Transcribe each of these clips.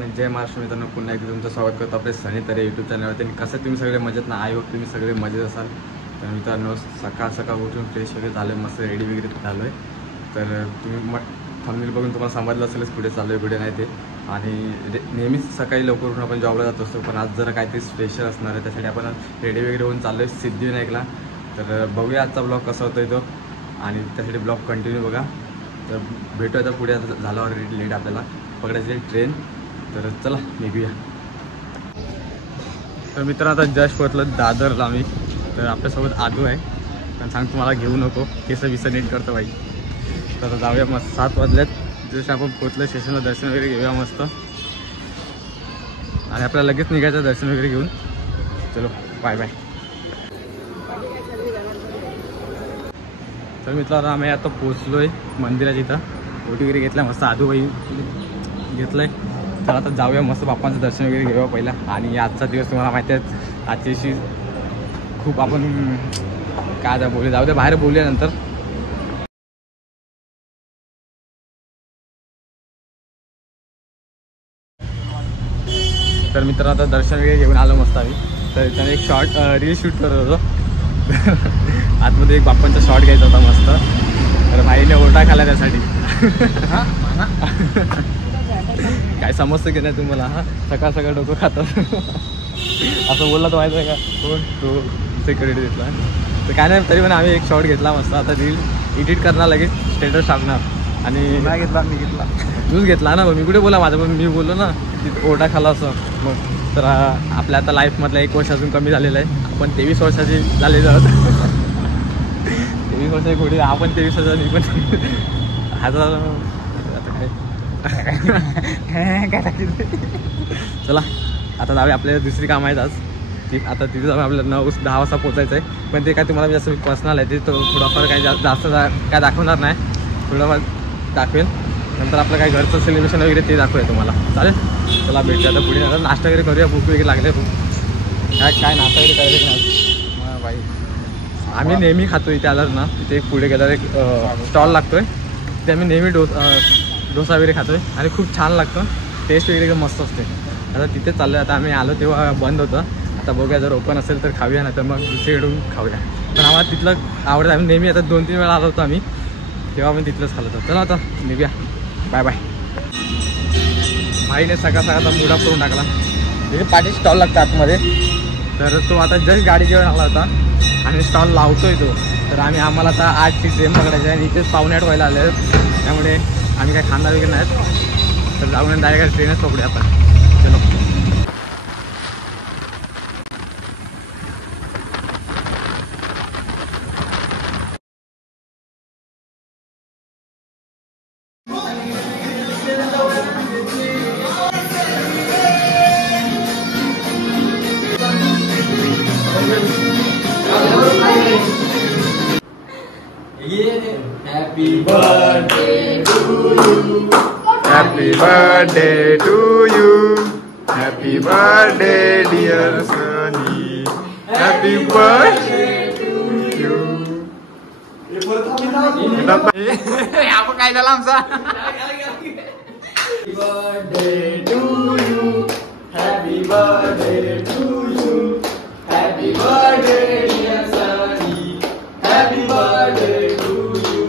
आणि जय महाराष्ट्र मित्रांनो, पुन्हा एकदा तुमचं स्वागत करतो आपल्या सनी तरे यूट्यूब चॅनलवरती. आणि कसं तुम्ही सगळे मजेत ना, आई होप तुम्ही सगळे मजेत असाल. तर मित्रांनो, सकाळ उठून फ्रेश वगैरे झालं, मस्त रेडी वगैरे झालो आहे. तर तुम्ही थंबनेल बघून तुम्हाला समजलं असेलच कुठे चाललो आहे कुठे नाही ते. आणि नेहमीच सकाळी लवकर उठून आपण जॉबला जात असतो, पण आज जरा काहीतरी स्पेशल असणार आहे, त्यासाठी आपण रेडी वगैरे होऊन चाललो आहे सिद्धिविनायकला. तर बघूया आजचा ब्लॉग कसा होतो तो, आणि त्यासाठी ब्लॉग कंटिन्यू बघा. तर भेटूया आता पुढे. आता झालं ऑलरेडी लेट, आपल्याला पकडायची ट्रेन. तर चला निघूया. तर मित्रांनो, आता जस्ट पोहोचलं दादरला आम्ही. तर आपल्यासोबत आदू आहे, पण सांगतो मला घेऊ नको, केस विसं नीट करतो बाई. तर आता जाऊया मस्त. 7 वाजल्यात, जस्ट आपण पोहोचलं स्टेशनला. दर्शन वगैरे घेऊया मस्त, आणि आपल्याला लगेच निघायचं दर्शन वगैरे घेऊन. चलो बाय बाय. तर मित्रांनो, आम्ही आता पोचलो आहे मंदिराच्या इथं. फोटो वगैरे घेतला मस्त, आदूबाई घेतलं आहे. तर आता जाऊया मस्त, बाप्पांचं दर्शन वगैरे घेऊया पहिला. आणि आजचा दिवस तुम्हाला माहिती आहे, आजच्या दिवशी खूप आपण काय आता बोलू, जाऊ द्या बाहेर बोलूया नंतर. तर मित्रांनो, आता दर्शन वगैरे घेऊन आलो मस्त आम्ही. तर त्याने एक शॉर्ट रील शूट करत होतो. आतमध्ये एक बाप्पांचा शॉट घ्यायचा होता मस्त. तर भाईने ओरडा खाला त्यासाठी. काय समजतं की नाही तुम्हाला? हा सकाळ सकाळ डोकं खातं असं बोलला तो, माहिती आहे का? कोण तो सिक्युरिटी घेतला. तर काय नाही, तरी पण आम्ही एक शॉट घेतला मस्त. आता रील एडिट करणार, लगेच स्टेटस टाकणार. आणि नाही घेतला, मी घेतला. तूच घेतला ना, मी कुठे बोला माझं, पण मी बोललो ना की ओरडा खाला असं. मग तर आपल्या आता लाईफमधला 1 वर्ष अजून कमी झालेलं आहे. आपण 23 वर्षाचे झालेलो आहोत. 23 वर्षाची घोडी, आपण 23 वर्षाचा. मी पण हजार. आता काय चला आता जाऊया, आपल्याला दुसरी काम आहेत आज. ठीक, आता तिथे जाऊन आपल्याला 9-10 वाजता पोचायचं आहे. पण ते काय तुम्हाला जास्त पर्सनल आहे, ते थोडंफार काही जास्त काय दाखवणार नाही, थोडंफार दाखवेल. नंतर आपलं काय घरचं सेलिब्रेशन वगैरे ते दाखवूया तुम्हाला. चालेल, चला भेटूया आता पुढे. आता नाश्ता वगैरे करूया, भूक वगैरे लागले. काय नाश्ता वगैरे करायचं ना बाई. आम्ही नेहमी खातो इथे आलं ना, तिथे एक पुढे गेल्यावर एक स्टॉल लागतो आहे, तिथे आम्ही नेहमी डोसा वगैरे खातो आहे. आणि खूप छान लागतं, टेस्ट वगैरे एकदम मस्त असते. आता तिथे चाललो आहे. आता आम्ही आलो तेव्हा बंद होतं, आता बघूया, जर ओपन असेल तर खाऊया, नाही तर मग दुसरीकडून खाऊया. पण आम्हाला तिथलं आवडतं. आम्ही नेहमी आता 2-3 वेळा आलो होतो आम्ही, तेव्हा आपण तिथलंच खाल्लं होतं. चला आता निघूया, बाय बाय. भाईने सकाळचा मूड ऑफ करून टाकला. तिथे पाठी स्टॉल लागतं आतमध्ये. तर तो आता जस्ट गाडी जेवण आला होता आणि स्टॉल लावतोय तो. तर आम्हाला आता 8ची ट्रेन पकडायची आहे, आणि इथेच 7:45 व्हायला आले आहेत. त्यामुळे आम्ही काय खाणार वगैरे नाहीत. तर जाऊन डायरेक्ट ट्रेनच पकडूया आपण. चलो. Happy birthday to you. Happy birthday to you. Happy birthday dear Sunny. Happy birthday to you. आपण काय झालं आमचा? Happy birthday to you. Happy birthday to you. Happy birthday dear Sunny. Happy birthday to you.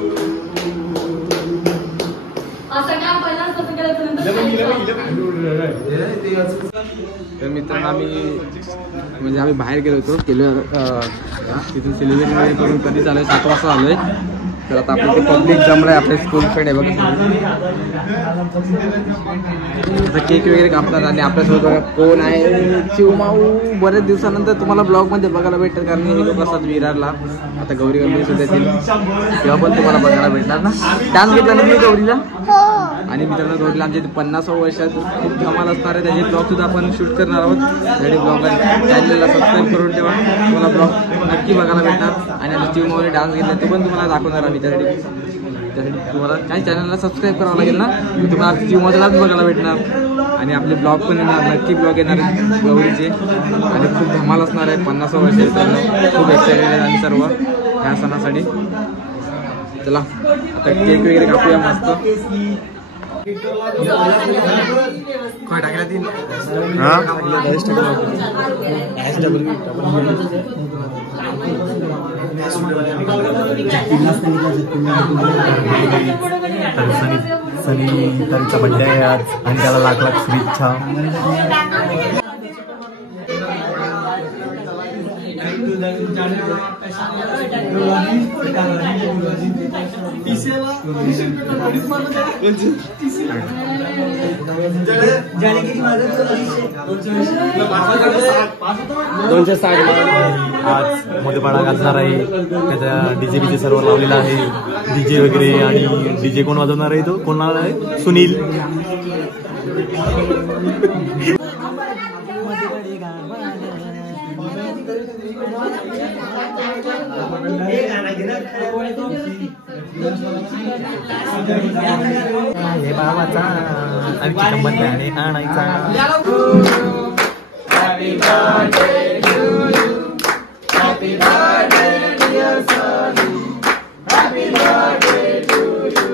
तर मित्रांनो, आम्ही बाहेर गेलो होतो, तिथून सेलिब्रेशन वगैरे करून कधी चालू आहे, 7 वाजता आलो आहे. तर आता आपलं ते पब्लिक जमलं आहे, आपले स्कूल फ्रेंड आहे बघा. आता केक वगैरे कापणार. आणि आपल्यासोबत बघा कोण आहे, चिवमाऊ. बरेच दिवसानंतर तुम्हाला ब्लॉगमध्ये बघायला भेटतात, कारण हे लोक असतात विरारला. आता गौरी गणपती सुद्धा येतील, तेव्हा पण तुम्हाला बघायला भेटणार ना. डान्स घेतला ना मी गौरीला. आणि मित्रांनो, गौरीला आमच्या 50व्या वर्षात खूप धमाल असणार आहे, त्याचे ब्लॉगसुद्धा आपण शूट करणार आहोत. त्यासाठी ब्लॉग चॅनलला सबस्क्राईब करून ठेवा, तुम्हाला ब्लॉग नक्की बघायला भेटणार. आणि आता चिवमाऊने डान्स घेतला तो पण तुम्हाला दाखवणार आम्ही. त्यासाठी तुम्हाला काही चॅनलला सबस्क्राईब करावं लागेल ना, तुम्हाला चिवमाऊचा डान्स बघायला भेटणार. आणि आपले ब्लॉग पण येणार, नक्की ब्लॉग येणार गौरीचे. आणि खूप धमाल असणार आहे. 50व्या वर्षात खूप एक्साइटेड आहे आम्ही सर्व ह्या सणासाठी. चला आता केक वगैरे कापूया मस्त. काय टाकल्या तीन सनीचा बड्डे आहे आज आणि त्याला लाख लाख शुभेच्छा. आज मोठेपाडा गाजणार आहे. त्याच्या डीजे बीजे सर्व लावलेला आहे. डीजे वगैरे आणि डीजे कोण वाजवणार आहे तो कोण लावणार आहे सुनील. हे बाबाचा आणखी गंमत आणि आणायचा. Happy birthday to you. Happy birthday dear Sunny. Happy birthday to you.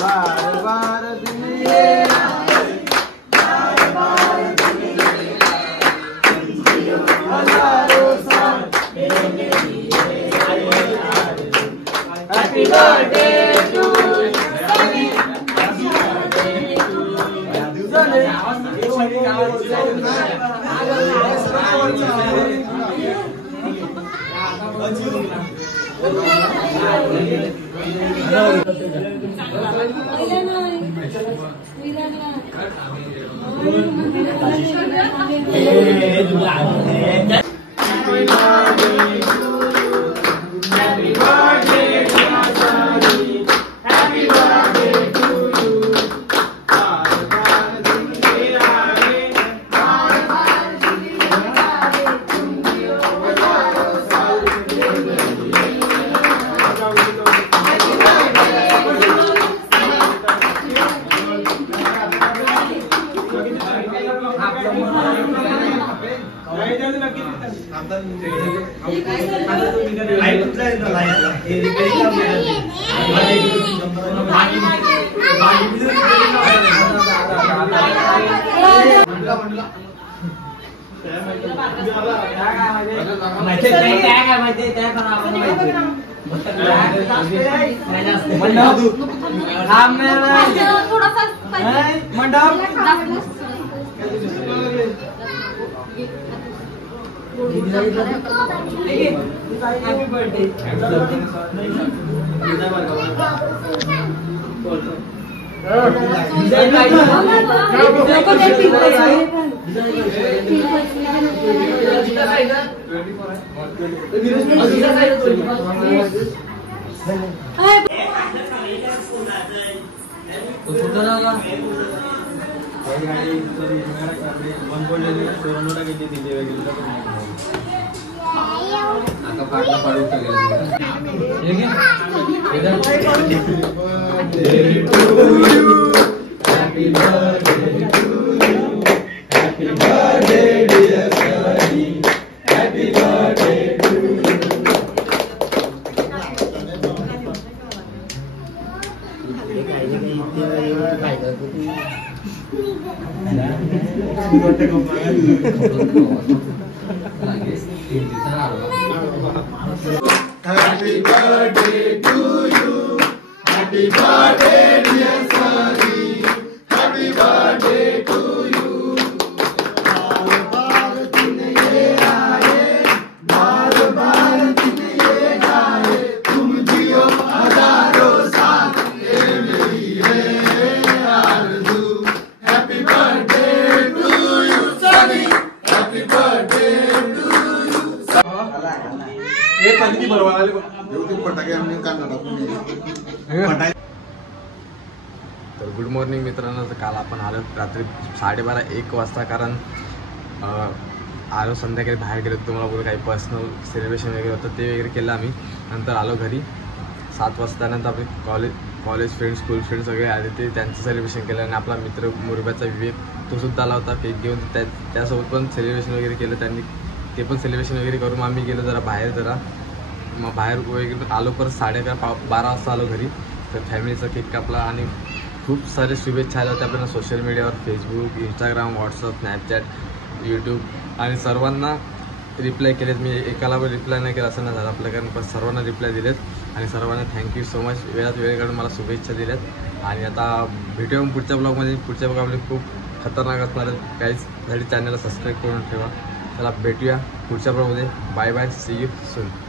बार बार दिन ये आए, बार बार दिन ये आए, हजारों साल मेरे लिए आए. Happy birthday to Sunny. Happy birthday to Sunny. Happy birthday to you. Happy birthday dear Sunny. Happy birthday to you. बार बार दिन ये आए, बार बार दिन ये आए, तुम जियो हजारों साल ये मेरी है आरज़ू. Happy birthday to you Sunny. Happy birthday to you. तर गुड मॉर्निंग मित्रांनो. तर काल आपण आलो रात्री 12:30-1 वाजता, कारण आलो संध्याकाळी बाहेर गेलो. तुम्हाला बोलू काही पर्सनल सेलिब्रेशन वगैरे होतं ते वगैरे केलं आम्ही. नंतर आलो घरी 7 वाजता. नंतर आपले कॉलेज फ्रेंड्स स्कूल फ्रेंड्स सगळे आले, ते त्यांचं सेलिब्रेशन केलं. आणि आपला मित्र मुरब्याचा विवेक तो सुद्धा आला होता केक घेऊन. त्यासोबत पण सेलिब्रेशन वगैरे केलं त्यांनी. ते पण सेलिब्रेशन वगैरे करून आम्ही गेलो जरा बाहेर. मग बाहेर वगैरे आलो परत 11:30-12 वाजता आलो घरी. तर फॅमिलीचा केक कापला आणि खूप सारे शुभेच्छा आल्या होत्या आपल्याला सोशल मीडियावर, Facebook, Instagram, WhatsApp, Snapchat, YouTube आणि सर्वांना रिप्लाय केलेत. मी एकाला पण रिप्लाय नाही केला असं नाही झालं आपल्याकडून, पण सर्वांना रिप्लाय दिलेत आणि सर्वांना थँक्यू सो मच. वेळात वेळ काढून मला शुभेच्छा दिल्यात. आणि आता भेटूया पुढच्या ब्लॉगमध्ये. पुढच्या ब्लॉगमध्ये खूप खतरनाक असणार आहे काहीच, तरी चॅनलला सबस्क्राईब करून ठेवा. चला भेटूया पुढच्या ब्लॉगमध्ये. Bye bye, see you soon.